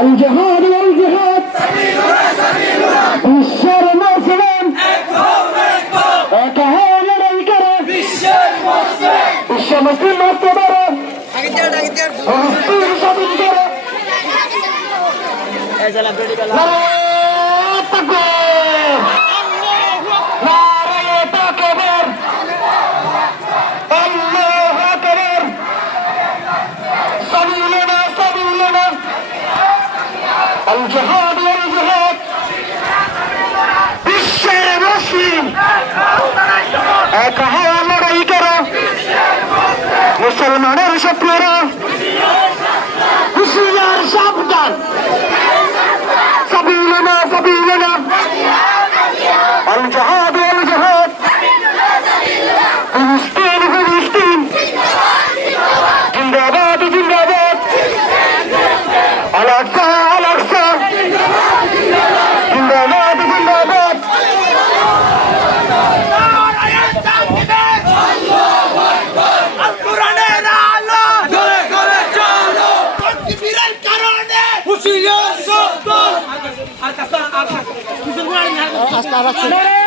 الجهاد والجهاد سبيلنا سبيلنا بالشر مسلم تهاوننا আল জাহাদ ওয়াল জাহাদ। বিশ্বের মুসলিম এক হওয়া লড়াই করো। মুসলমানের শত্রুরা হুশিয়ার সাবধান। সাবিলনা সাবিলনা আল জাহাদ না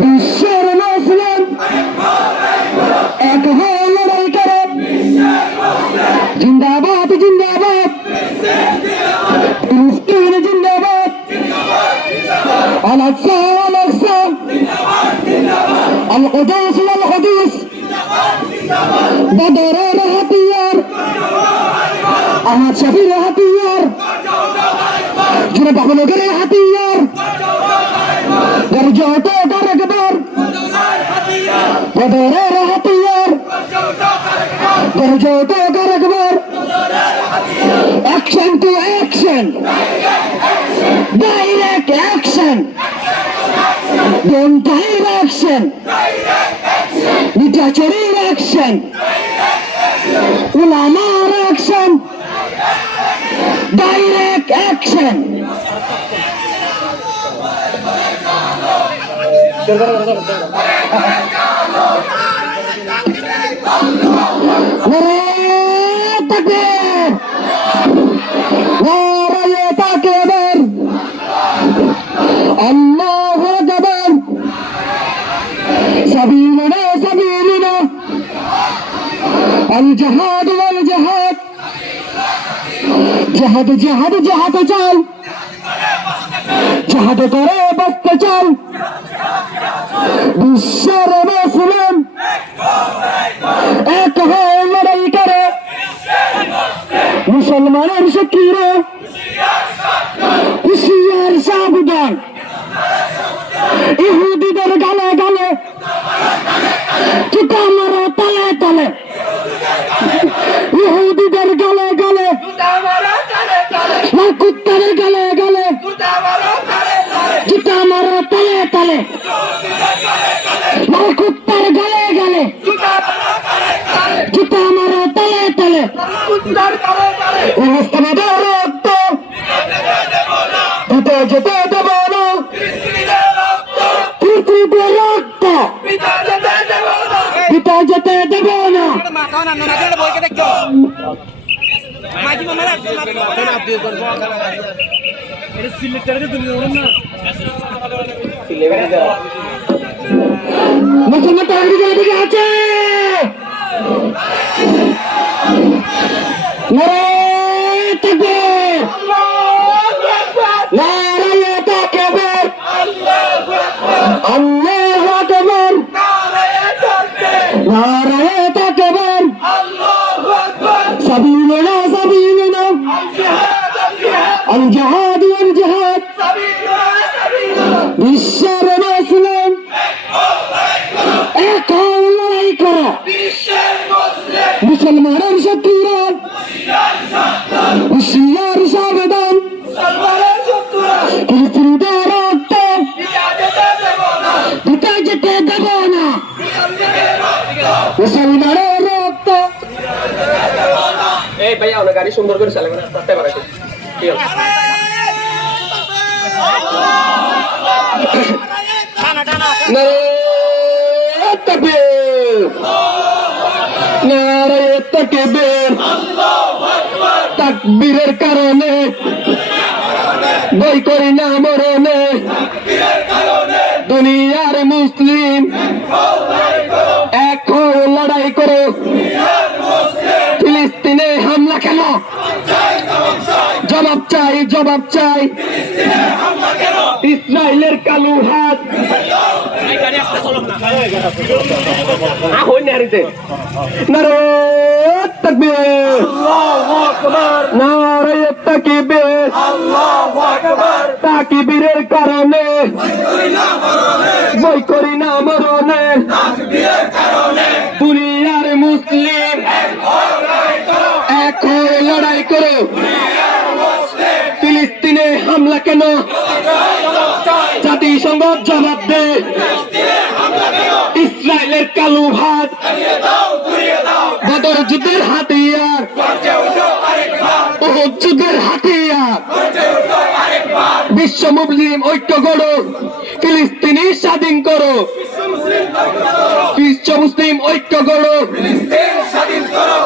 বিশ্বের মুসলিম এক হয়ে লড়াই করে। জিন্দাবাদ জিন্দাবাদ। ফিলিস্তিন জিন্দাবাদ। আলাক্সা আলাক্সা। আল কুদুস আল কুদুস বদরের হাতিয়ার। আহমদ শফির হাতিয়ার। জুনে বাবুনগরের হাতিয়ার। বদরের হাতিয়ার গর্জত গরগবর action to action direct action Don't action. Literatural action. Ulama action. Direct action. নারায়ে তাকবীর নারায়ে তাকবীর আল্লাহু আকবার سبيلنا سبيلنا الجهاد والجهاد جهاد جهاد جهاد চল جهاد করে বাঁচতে চল বিশ্বের মুসলিম এক হয়ে লড়াই করে। মুসলমানের শক্তিরা হুশিয়ার সাবধান। ইহুদিদের গালে গালে কিতা মারো তলে তলে ইহুদিদের গালে গালে না কুত্তাদের গালে গালে চিতা মারো তলে তলে না কুত্তার গালে গালে চিতা মারো তলে তলে অবস্থানের রক্ত দিতে যেতে দেব না পৃথিবীতে রক্ত দিতে যেতে দেব না না না বইকে দেখো মাঝি মামার মুসলমান তো একদিকে এদিকে আছে গাড়ি সুন্দর করে চালাবে না রাস্তায় ঠিক আছে কারণে বই করি না, মরণে। দুনিয়ার মুসলিম, এক লড়াই করো। হামলা কেন? জবাব চাই জবাব চাই। ইসরায়েলের কালু হাত। তাকবীরের কারণে। বই করি না মরণে দুনিয়ার মুসলিম এক হয়ে লড়াই করো। ফিলিস্তিনে হামলা কেন? জাতিসংঘ জবাব দে। ইসরায়েলের কালু হাত বদর যুদ্ধের হাতিয়ার। যুদ্ধের হাতিয়ার। বিশ্ব মুসলিম ঐক্য গড়ো। ফিলিস্তিনি স্বাধীন করো। বিশ্ব মুসলিম ঐক্য গড়ো। আমার ভাই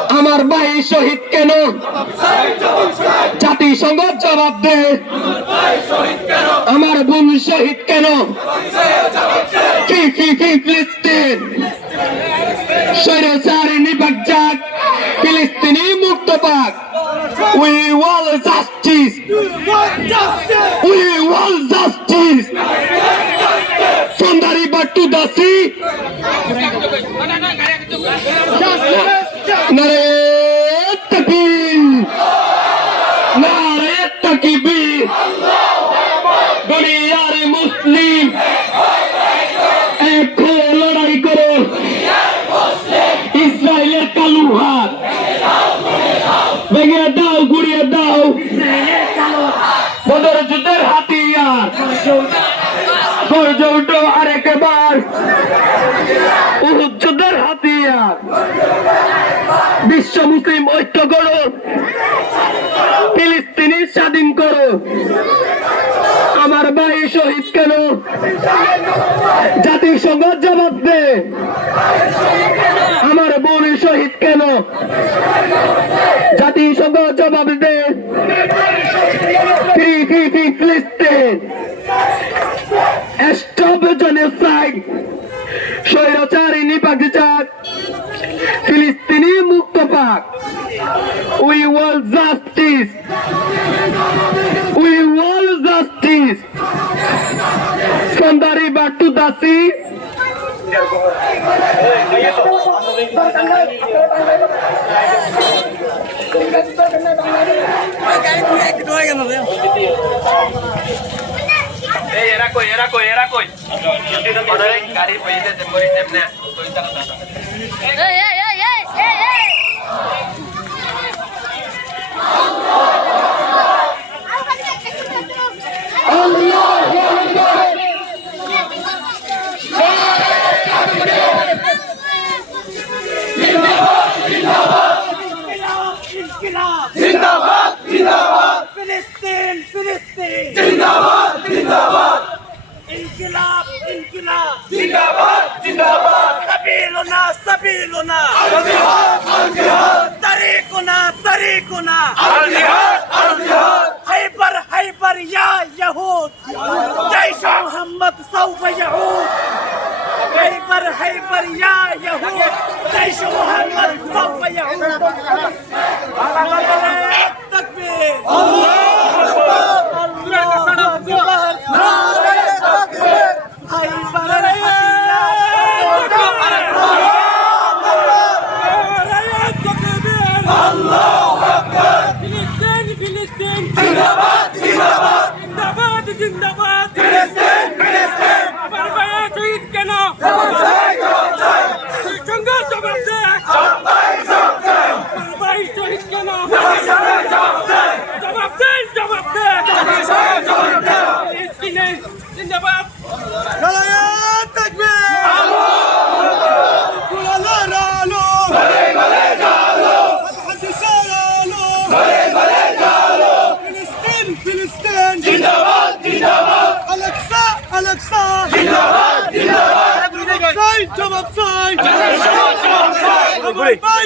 শহীদ কেন? জাতিসংঘ জবাব দে। আমার বোন শহীদ কেন? ফিলিস্তিন। ফিলিস্তিনি মুক্ত পাক। We wall justice we wall justice নারে তাকবীর নারে তাকবীর দুনিয়ার মুসলিম এক হয়ে লড়াই করো ইসরায়েলের কালু হাত ভেঙে দাও গুড়িয়ে দাও বদর যুদ্ধের হাতিয়ার গর্জ উঠো আরেকবার উহুদ যুদ্ধের হাতিয়ার বিশ্ব মুসলিম ঐক্য করো ফিলিস্তিনি স্বাধীন করো আমার ভাই শহীদ কেন জাতিসংঘ জবাব দে। আমার বোন শহীদ কেন? জাতির জাতিসংঘ জবাব দে ফ্রি ফ্রি ফ্রি ফিলিস্তিন স্টপ জেনোসাইড স্বৈরাচারী নিপাক যাক ফিলিস্তিনি মুক্ত পাক we wall justice we wall justice from the river to the sea এই এরা কই এরা কই এরা কই ওনার এই গাড়ি পয়সা দেন কই দেন না কই তারা দাদা Ei, ei, ei, ei, ei, ei! Allahu Akbar জিন্দাবাদ। জিন্দাবাদ ফিলিস্তিন জিন্দাবাদ জিন্দাবাদ। সাবিলুনা সাবিলুনা আল জিহাদ আল জিহাদ। তারিকুনা তারিকুনা আল জিহাদ আল জিহাদ। হাইবার হাইবার ইয়া ইয়াহুদ। জাইশ মুহাম্মদ সাউফা ইয়াহুদ। হাইবার হাইবার ইয়া ইয়াহুদ। জাইশ মুহাম্মদ সাউফা ইয়াহুদ। তাকবীর। আল্লাহ। জিন্দাবাদ জিন্দাবাদ ফিলিস্তিন ফিলিস্তিন আমার ভাইয়া শহীদ কেন জবাব চাই জবাব চাই সংঘর্ষ করছে জবাব চাই জবাব চাই আমার ভাই শহীদ কেন জবাব চাই জবাব চাই জবাব চাই জবাব চাই জবাব চাই জবাব চাই ফিলিস্তিনে জিন্দাবাদ Galayan takbir! Kulala ralo! Bale bale jalo! Hadise ralo! Bale bale jalo! Filistin, Filistin! Zindabad, Zindabad! Al-Aqsa, Al-Aqsa! Zindabad, Zindabad! Cevap say, cevap say! Cevap say!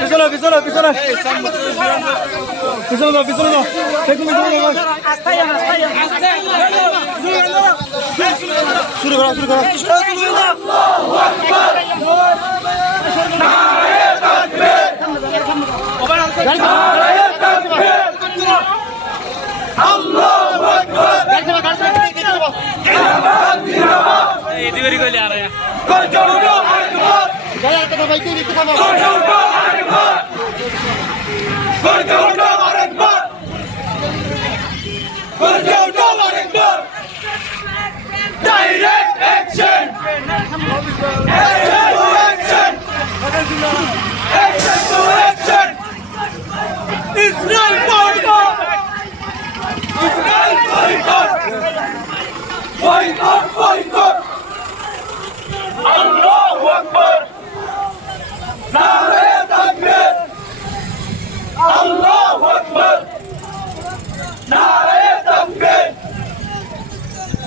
পিছনে পিছনে পিছনে পিছনে দাও পিছনে দাও দেখুন পিছনে দাও শুরু করো শুরু করো Direct action! Action to action! Action to action! Israel boycott! Israel boycott! Boycott, boycott! Allahu Akbar! Nare takbir! Allahu Akbar! Nare takbir! জিন্দাবাদ জিন্দাবাদ জিন্দাবাদ জিন্দাবাদ আলাক্সা আলাক্সা তাকবীরের কারণে ওই করিনার কারণে তাকবীরের কারণে ফিলিস্তিনে হামলা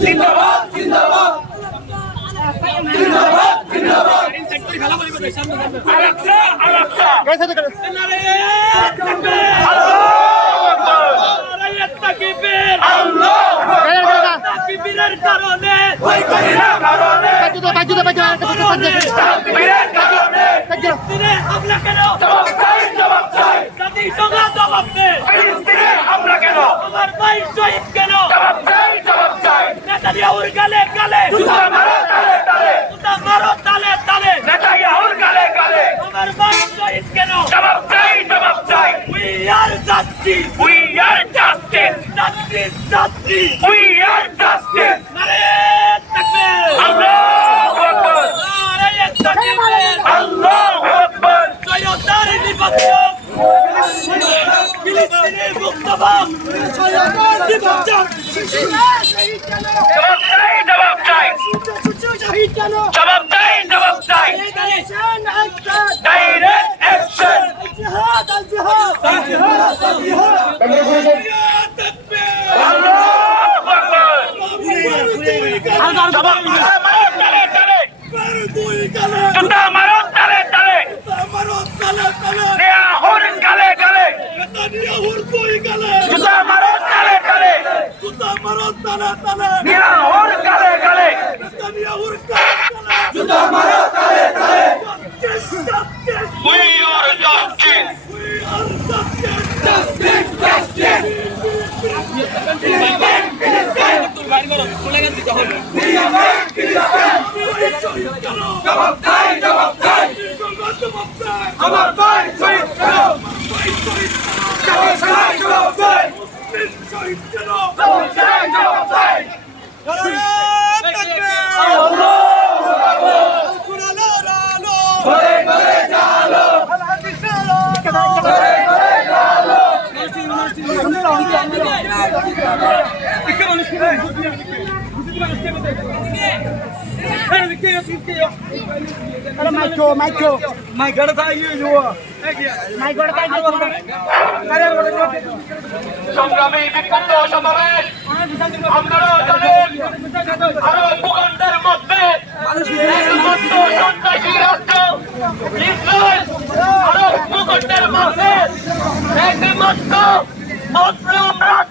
কেন জবাব চাই জবাব চাই জাতিসংঘ জবাব দে ফিলিস্তিনে হামলা কেন? আমার ভাই শহীদ কেন জবাব চাই জবাব চাই নেতানিয়াহুর গালে গালে জুতা মারো তালে তালে জুতা মারো তালে তালে নেতানিয়াহুর গালে গালে আমার ভাই শহীদ কেন জবাব চাই জবাব চাই we are justice we are justice justice justice we are justice নারে তাকবীর আল্লাহু আকবার নারে তাকবীর আল্লাহু আকবার জয়তার নিবাসক ফিলিস্তিনের মুক্তবাম জয়তার নিবাসক জবাব চাই জবাব চাই জবাব চাই জবাব চাই ডাইরেক্ট অ্যাকশন আল্লাহু আকবার জবাব মারো তালে তালে জুতা মারো তালে তালে নেয়াহুর গালে গালে জুতা মারো তালে তালে নেয়াহুর গালে গালে। জুতা মারো তালে তালে। We are justice. Justice, justice. জবাব চাই জবাব চাই। আমার ভাই শহীদ কেন জবাব চাই জবাব চাই জবাব চাই জবাব চাই ঘরে ঘরে জালো সংগ্রামী বিক্ষুব্ধ সমাবেশ। আপনারা জানেন আরও ভূখণ্ডের মধ্যে একমাত্র সন্ত্রাসী রাষ্ট্র ইসরায়েল। আরও ভূখণ্ডের মধ্যে একমাত্র মুসলিম রাষ্ট্র।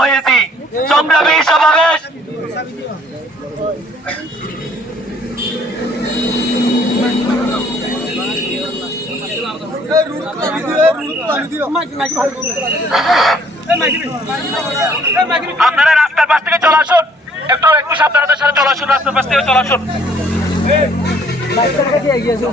হয়েছি। সংগ্রামী সমাবেশ। আপনারা রাস্তার পাশ থেকে চলে আসুন। একটু একটু সাবধানতার সাথে চলে আসুন, রাস্তার পাশ থেকে চলে আসুন। রাস্তার কাছে এগিয়ে আসুন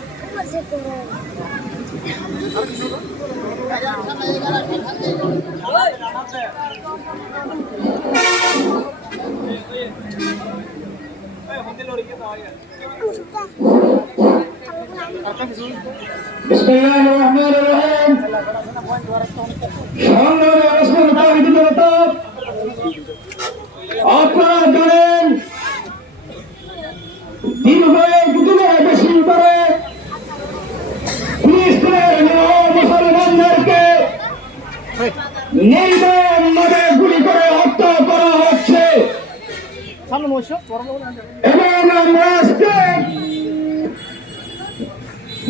আপনারা জানেন দীর্ঘ দুদিনের বেশি করে নির্মমভাবে গুলি করে হত্যা করা হচ্ছে। এবং আমরা আজকে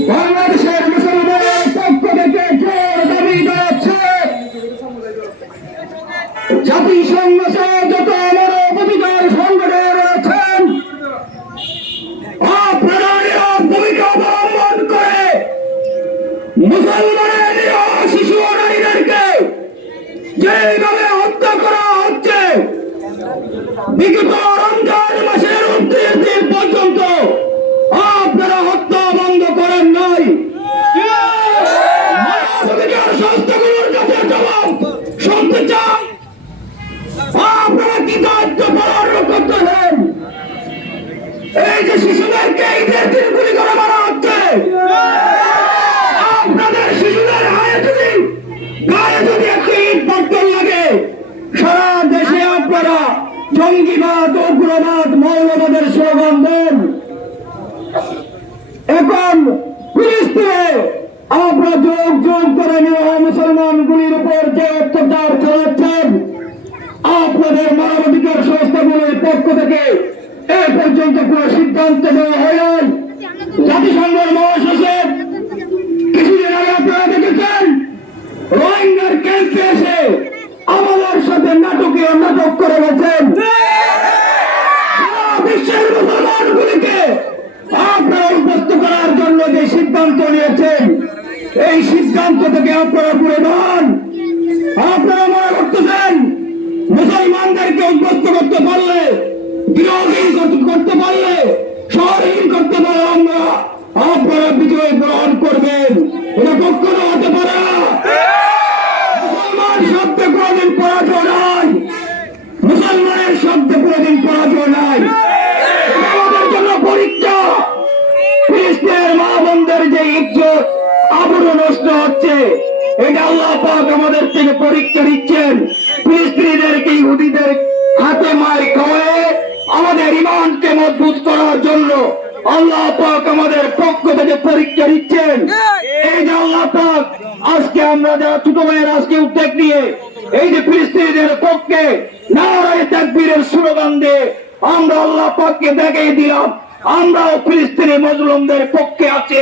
বাংলাদেশের মুসলমানের পক্ষ থেকে জোর দাবি জানাচ্ছে। জাতিসংঘ সহ যত আমার অধিকার সংগঠন রয়েছেন। আপনারা ভূমিকা অবলম্বন করে মুসলমানের যেভাবে হত্যা করা হচ্ছে, বিগত রমজান মাসের উনত্রিশ দিন পর্যন্ত আপনারা হত্যা বন্ধ করেন নাই। সংস্থাগুলোর কাছে জবাব শুনতে চাই। আপনারা কি দায়িত্ব পালন করতেছেন? এই যে শিশুদেরকে ঈদের দিন গুলি করে মারা হচ্ছে। উগ্রবাদ মৌলবাদের স্লোগান দেন। এখন ফিলিস্তিনে আপনারা যোগ যোগ করে নিরহ মুসলমানগুলির উপর যে অত্যাচার চালাচ্ছেন। আপনাদের মানবাধিকার সংস্থাগুলির পক্ষ থেকে এ পর্যন্ত কোনো সিদ্ধান্ত দেওয়া হয় জাতিসংঘের মহাসচিব কিছুদিন আগে আপনারা দেখেছেন, রোহিঙ্গার ক্যাম্পে এসে আমাদের সাথে নাটকীয় নাটক করে গেছেন। বিশ্বের মুসলমানগুলিকে আপনারা উদ্বস্ত করার জন্য যে সিদ্ধান্ত নিয়েছেন, এই সিদ্ধান্ত থেকে আপনারা পুরে নন আপনারা মনে করতেছেন, মুসলমানদেরকে উদ্বস্ত করতে পারলে গৃহহীন করতে- পারলে শহরহীন করতে পারলে আমরা আপনারা বিজয় গ্রহণ করবেন। এটা কখনো হতে পারে না। যে ইজ্জত আবরু নষ্ট হচ্ছে। এটা আল্লাহ পাক আমাদের থেকে পরীক্ষা দিচ্ছেন ফিলিস্তিনিদেরকে ইহুদিদের হাতে মার খাওয়ায় আমাদের ইমানকে মজবুত করার জন্য আল্লাহ পাক আমাদের পক্ষ থেকে পরীক্ষা দিচ্ছেন এই যে আল্লাহ পাক, আজকে আমরা যারা ছোট ভাইয়ের আজকে উদ্যোগ নিয়ে এই যে ফিলিস্তিনিদের পক্ষে নারায় তাকবীরের স্লোগান দিয়ে আমরা আল্লাহ পাককে দেখিয়ে দিলাম, আমরাও ফিলিস্তিনি মজলুমদের পক্ষে আছে।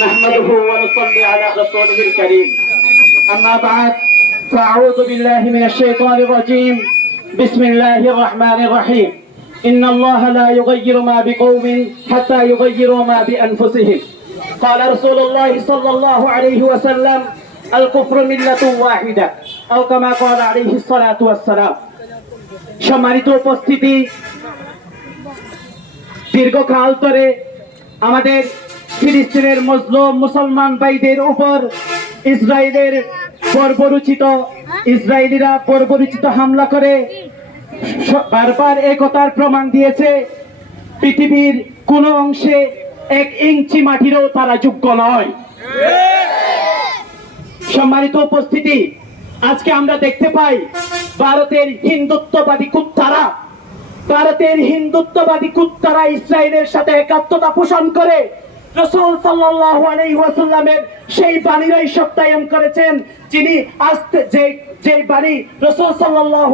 نحمده ونصلي على رسوله الكريم أما بعد فأعوذ بالله من الشيطان الرجيم بسم الله الرحمن الرحيم إن الله لا يغير ما بقوم حتى يغيروا ما بأنفسهم قال رسول الله صلى الله عليه وسلم الكفر ملة واحدة أو كما قال عليه الصلاة والسلام সম্মানিত উপস্থিতি দীর্ঘকাল ধরে আমাদের ফিলিস্তিনের মজলুম মুসলমান ভাইদের উপর ইসরায়েলের বর্বরুচিত ইসরায়েলিরা বর্বরুচিত হামলা করে বারবার একতার প্রমাণ দিয়েছে, পৃথিবীর কোন অংশে এক ইঞ্চি মাটিরও তারা যোগ্য নয়। সম্মানিত উপস্থিতি, আজকে আমরা দেখতে পাই, ভারতের হিন্দুত্ববাদী কুত্তারা ভারতের হিন্দুত্ববাদী কুত্তারা ইসরায়েলের সাথে একাত্মতা পোষণ করে, রসুল সাল্লাল্লাহু সেই বাণীরাই সত্যায়ন করেছেন, যিনি আজ যে যে বাণী রসুল সাল্লাল্লাহু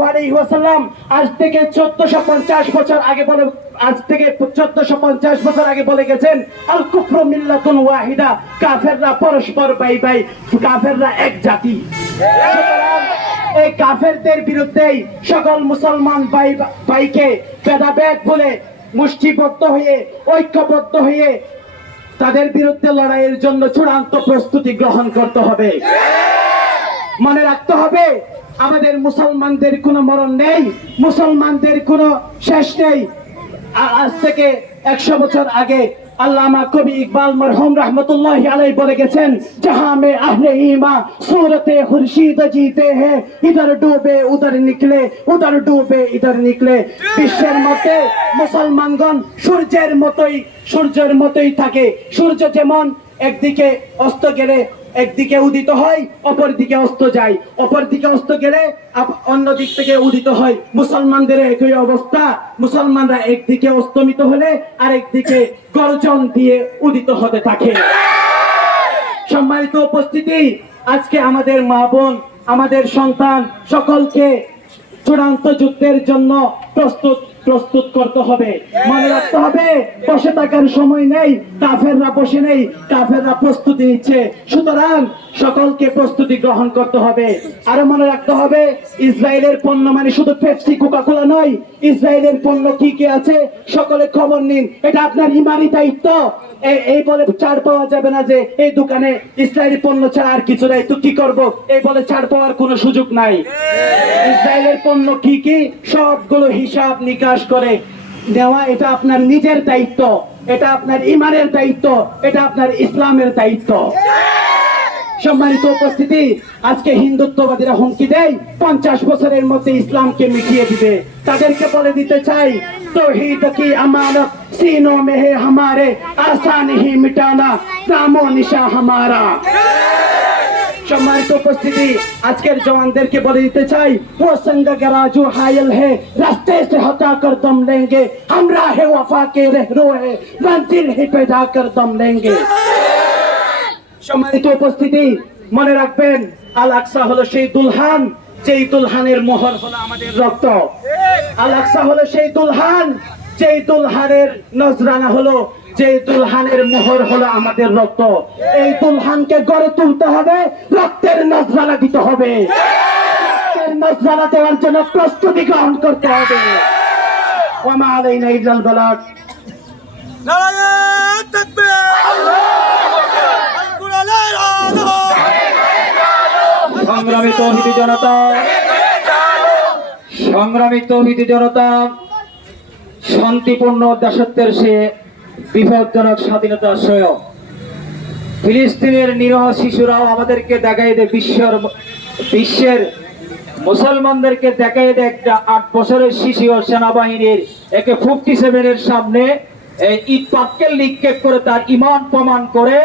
আজ থেকে চোদ্দশো পঞ্চাশ বছর আগে বলে, আজ থেকে চোদ্দশো পঞ্চাশ বছর আগে বলে গেছেন আল কুফরু মিল্লাতুন ওয়াহিদা, কাফেররা পরস্পর বাই বাই, কাফেররা এক জাতি। সুতরাং এই কাফেরদের বিরুদ্ধেই সকল মুসলমান ভাই ভাইকে ভেদাভেদ বলে মুষ্টিবদ্ধ হয়ে, ঐক্যবদ্ধ হয়ে তাদের বিরুদ্ধে লড়াইয়ের জন্য চূড়ান্ত প্রস্তুতি গ্রহণ করতে হবে। মনে রাখতে হবে, আমাদের মুসলমানদের কোনো মরণ নেই, মুসলমানদের কোনো শেষ নেই। আজ থেকে একশো বছর আগে আল্লামা কবি ইকবাল মরহম রহমতুল্লাহ আলাই বলে গেছেন জাহা মে আহলে ইমা সুরতে হুরশিদ জিতে হে। ইধর ডুবে উধর নিকলে, উধর ডুবে ইধর নিকলে। বিশ্বের মতে মুসলমানগণ সূর্যের মতোই সূর্যের মতোই থাকে। সূর্য যেমন একদিকে অস্ত গেলে একদিকে উদিত হয় অপর দিকে অস্ত যায়। অপর দিকে অস্ত গেলে অন্য দিক থেকে উদিত হয়। মুসলমানদের একই অবস্থা। মুসলমানরা একদিকে অস্তমিত হলে আরেকদিকে গর্জন দিয়ে উদিত হতে থাকে। সম্মানিত উপস্থিতি, আজকে আমাদের মা বোন, আমাদের সন্তান সকলকে চূড়ান্ত যুদ্ধের জন্য প্রস্তুত প্রস্তুত করতে হবে মনে রাখতে হবে। বসে থাকার সময় নেই কাফেররা বসে নেই কাফেররা প্রস্তুতি নিচ্ছে। সুতরাং সকলকে প্রস্তুতি গ্রহণ করতে হবে। আরও মনে রাখতে হবে ইসরায়েলের পণ্য মানে শুধু পেপসি কোকাকোলা নয় ইসরায়েলের পণ্য কি কি আছে সকলে খবর নিন। এটা আপনার ইমানি দায়িত্ব। এই বলে ছাড় পাওয়া যাবে না যে এই দোকানে ইসরায়েলি পণ্য ছাড়া আর কিছু নাই তো কি করব? এই বলে ছাড় পাওয়ার কোনো সুযোগ নাই। ইসরায়েলের পণ্য কি কি? সবগুলো হিসাব নিকাশ বিশ্বাস করে, নেওয়া এটা আপনার নিজের দায়িত্ব, এটা আপনার ইমানের দায়িত্ব, এটা আপনার ইসলামের দায়িত্ব। সম্মানিত উপস্থিতি, আজকে হিন্দুত্ববাদীরা হুমকি দেয়, পঞ্চাশ বছরের মধ্যে ইসলামকে মিটিয়ে দিবে। তাদেরকে বলে দিতে চাই, তৌহিদ কি আমানত? মিটানা নিশা হামারা। সম্মানিত উপস্থিতি, আজকের জওয়ানদেরকে বলে দিতে চাই ও সঙ্গ গরাজু হায়ল হে, রাস্তে সে হটা কর দম লেঙ্গে, আমরা হে ওয়াফা কে রহরো হে, মঞ্জিল পে যা কর দম লেঙ্গে। সম্মানিত উপস্থিতি, মনে রাখবেন আল আকসা হলো সেই দুলহান, যেই দুলহানের মোহর হলো আমাদের রক্ত। আল আকসা হলো সেই দুলহান যেই দুলহানের নজরানা হলো যে দুলহানের মোহর হলো আমাদের রক্ত। এই দুলহানকে গড়ে তুলতে হবে, রক্তের নজরানা দিতে হবে। নজরানা দেওয়ার জন্য প্রস্তুতি গ্রহণ করতে হবে। সংগ্রামী তৌহিদি জনতা। সংগ্রামী তৌহিদি জনতা। শান্তিপূর্ণ দাসত্বের সে বিপজ্জনক স্বাধীনতা শ্রেয় ফিলিস্তিনের নিরহ শিশুরাও আমাদেরকে দেখাই দেয় বিশ্বের বিশ্বের মুসলমানদেরকে দেখাই দেয় একটা আট বছরের শিশু ও সেনাবাহিনীর একে ফিফটি সেভেনের সামনে। ইট পাক্কেল নিক্ষেপ করে তার ইমান প্রমাণ করে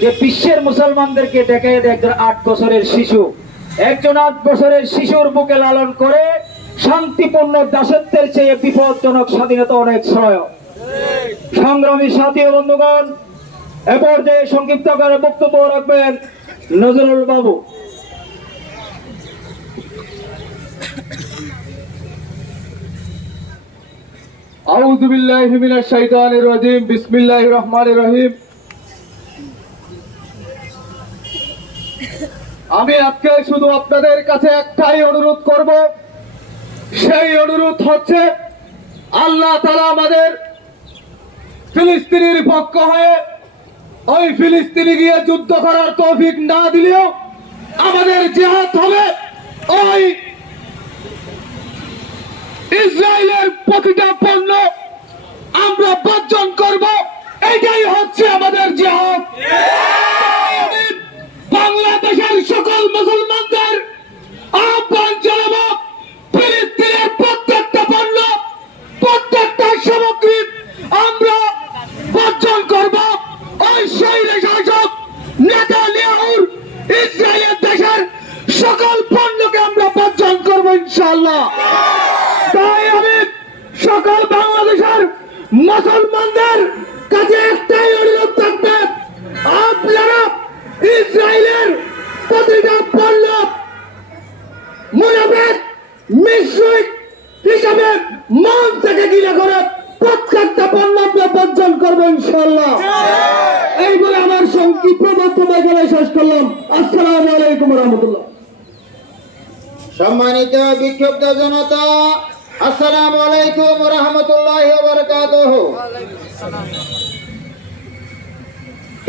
যে বিশ্বের মুসলমানদেরকে দেখাই দেয় একজন আট বছরের শিশু। একজন আট বছরের শিশুর বুকে লালন করে শান্তিপূর্ণ দাসত্বের চেয়ে বিপজ্জনক স্বাধীনতা অনেক শ্রয় সংগ্রামী সাথী বন্ধুগণ, এ পর্যায়ে সংক্ষিপ্ত করে বক্তব্য রাখবেন নজরুল বাবু। রহিম। আমি আজকে শুধু আপনাদের কাছে একটাই অনুরোধ করব সেই অনুরোধ হচ্ছে আল্লাহ তারা আমাদের ফিলিস্তিনির পক্ষ হয়ে ওই ফিলিস্তিনি গিয়ে যুদ্ধ করার তৌফিক না দিলেও আমাদের জেহাদ হবে ওই ইসরায়েলের প্রতিটা পণ্য আমরা বর্জন করব। এটাই হচ্ছে আমাদের জেহাদ। বাংলাদেশের সকল মুসলমানদের ইসরায়েলের দেশের সকল পণ্যকে আমরা বর্জন করব ইনশাআল্লাহ। তাই আমি সকল বাংলাদেশের মুসলমানদের কাছে একটাই অনুরোধ থাকবে, আপনারা ইসরায়েলের প্রতিটা পণ্য মুনাফেক মিশ্রিক হিসাবে মন থেকে গিলে করে প্রত্যেকটা পণ্য আমরা বর্জন করব ইনশাল্লাহ এই আমার সংক্ষিপ্ত বক্তব্য এখানে শেষ করলাম। আসসালামু আলাইকুম রহমতুল্লাহ। সম্মানিত বিক্ষুব্ধ জনতা আসসালামু আলাইকুম রহমতুল্লাহ বরকাতহ।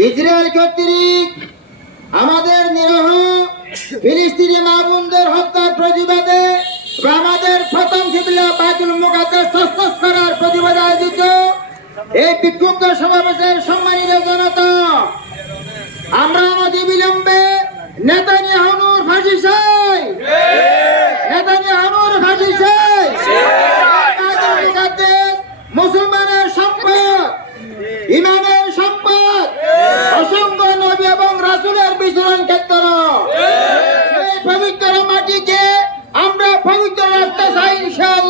ইসরায়েল কর্তৃক আমাদের নিরহ ফিলিস্তিনি মা বোনদের হত্যার প্রতিবাদে আমাদের প্রথম শিথিলা বাইতুল মুকাদ্দাস তসতস করার প্রতিবাদে আয়োজিত এই বিক্ষুব্ধ সমাবেশের সম্মানিত জনতা, আমরা আমাদের বিলম্বে নেতানিয়াহুর ফাঁসি চাই। নেতানিয়াহুর ফাঁসি চাই। মুসলমানের সম্পদ, ইমানের সম্পদ, অসংখ্য নবী এবং রাসুলের বিচরণ ক্ষেত্র